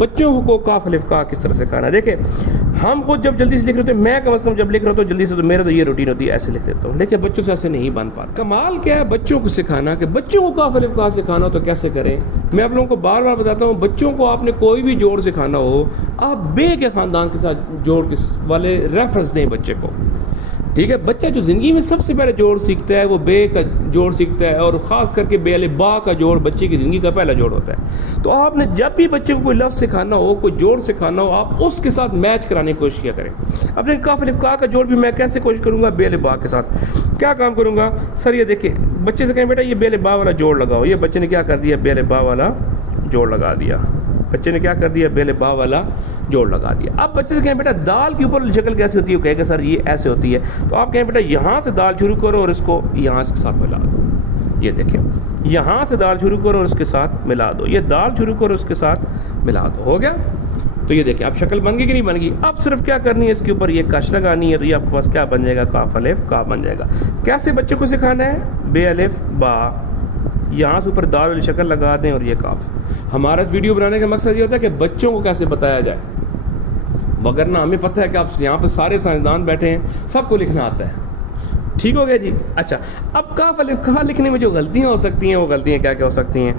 بچوں کو کاف الف کا کس طرح سکھانا ہے. دیکھیں ہم خود جب جلدی سے لکھ رہے ہوتے ہیں، میں کم از کم جب لکھ رہا ہوں تو جلدی سے، تو میرا تو یہ روٹین ہوتی ہے ایسے لکھ دیتا ہوں، لیکن بچوں سے ایسے نہیں بن پاتا. کمال کیا ہے بچوں کو سکھانا، کہ بچوں کو کاف الف کا سکھانا تو کیسے کریں. میں آپ لوگوں کو بار بار بتاتا ہوں، بچوں کو آپ نے کوئی بھی جوڑ سکھانا ہو، آپ بے کے خاندان کے ساتھ جوڑ کے والے ریفرنس دیں بچے کو. ٹھیک ہے، بچہ جو زندگی میں سب سے پہلے جوڑ سیکھتا ہے وہ بے کا جوڑ سیکھتا ہے، اور خاص کر کے بے الف با کا جوڑ بچے کی زندگی کا پہلا جوڑ ہوتا ہے. تو آپ نے جب بھی بچے کو کوئی لفظ سکھانا ہو، کوئی جوڑ سکھانا ہو، آپ اس کے ساتھ میچ کرانے کی کوشش کیا کریں. اپنے کاف الف کا جوڑ بھی میں کیسے کوشش کروں گا، بے الف با کے ساتھ. کیا کام کروں گا سر، یہ دیکھیں بچے سے کہیں بیٹا یہ بے الف با والا جوڑ لگاؤ، یہ بچے نے کیا کر دیا، بے الف با والا جوڑ لگا دیا. بچے نے کیا کر دیا، بے الف با والا جوڑ لگا دیا. اب بچے سے کہیں بیٹا دال کے اوپر شکل کیسے ہوتی ہے، وہ کہے گا سر یہ ایسے ہوتی ہے. تو آپ کہیں بیٹا یہاں سے دال شروع کرو اور اس کو یہاں کے ساتھ ملا دو. یہ دیکھیں یہاں سے دال شروع کرو اور اس کے ساتھ ملا دو، یہ دال شروع کرو اس کے ساتھ ملا دو. ہو گیا. تو یہ دیکھیں اب شکل بن گئی کہ نہیں بن گئی. اب صرف کیا کرنی ہے، اس کے اوپر یہ کش لگانی ہے، تو یہ آپ کے پاس کیا بن جائے گا، کاف الف کا بن جائے گا. کیسے بچے کو سکھانا ہے، بے الف با، یہاں سے اوپر دال والی شکل لگا دیں اور یہ کاف. ہمارا اس ویڈیو بنانے کا مقصد یہ ہوتا ہے کہ بچوں کو کیسے بتایا جائے، وگرنہ ہمیں پتہ ہے کہ آپ یہاں پہ سارے سائنسدان بیٹھے ہیں، سب کو لکھنا آتا ہے. ٹھیک ہو گیا جی. اچھا اب کاف الف کا لکھنے میں جو غلطیاں ہو سکتی ہیں، وہ غلطیاں کیا کیا ہو سکتی ہیں.